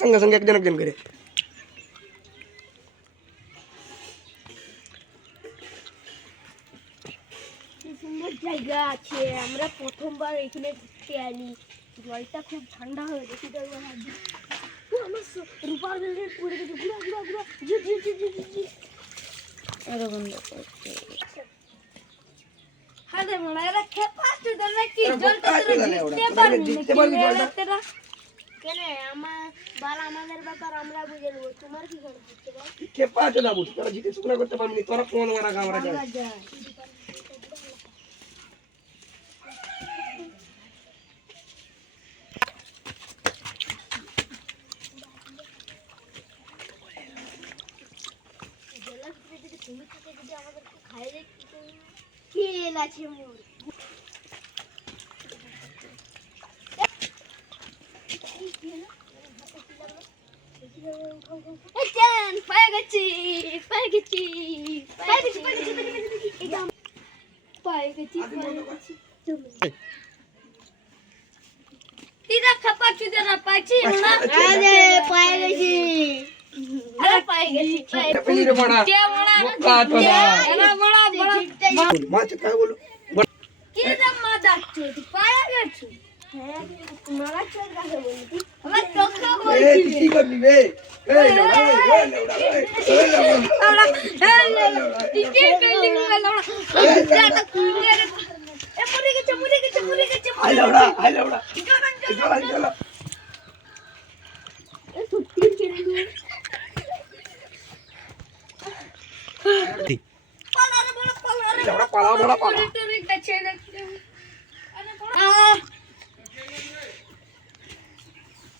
সঙ্গে সঙ্গে একজন একজন করে সুন্দর জায়গা আছে। আমরা প্রথমবার এখানে ঘুরতে আনি, জলটা খুব ঠান্ডা হয়ে গেছে। আমার রূপার বেলের পড়ে গেছে, ঘুরা ঘুরা ঘুরা জি জি জি জি জি এরকম করছে। হ্যাঁ রে মোড়া, এরা খেপা চুদা নাকি? জলটা তোরা জিততে পারবি না কেন? আমার বাল আমাদের ব্যাপার আমরা বুঝে নেবো, তোমার কি করে বুঝতে পারো? খেপা চোদা বুঝ, তোরা জিতে শুকনা করতে পারবি, তোরা কোন মারা কামড়া যায়। তুমি থাকে যদি আমাদেরকে খাইয়ে খেল আছে মোর পায়ে গেছি পায়ে গেছি পায়ে গেছি পায়ে গেছি পায়ে গেছি তিরা খাপা চুদে না পাইছি না। আরে পায়ে গেছি, আরে পায়ে গেছি পায়ে পেলিরে বড়া কে বড়া বোকা চোদা এরা বড়া বড়া মাছ কাই বলো কি রে মা যাচ্ছে তুই পায়ে গেছি। হ্যাঁ মারা চল কাছে বলতি আমার চোখে এই বলছি তুই কি করবি রে? এই লোড়া এই লোড়া এই লোড়া টিকে বিল্ডিং এ লড়া জাটা কুড়ে রে এ মরে গেছে আই লোড়া চলো এ সুত্তি ছেড়ে দে পালা রে বড় পালা রে পালা বড় পালা ছেড়ে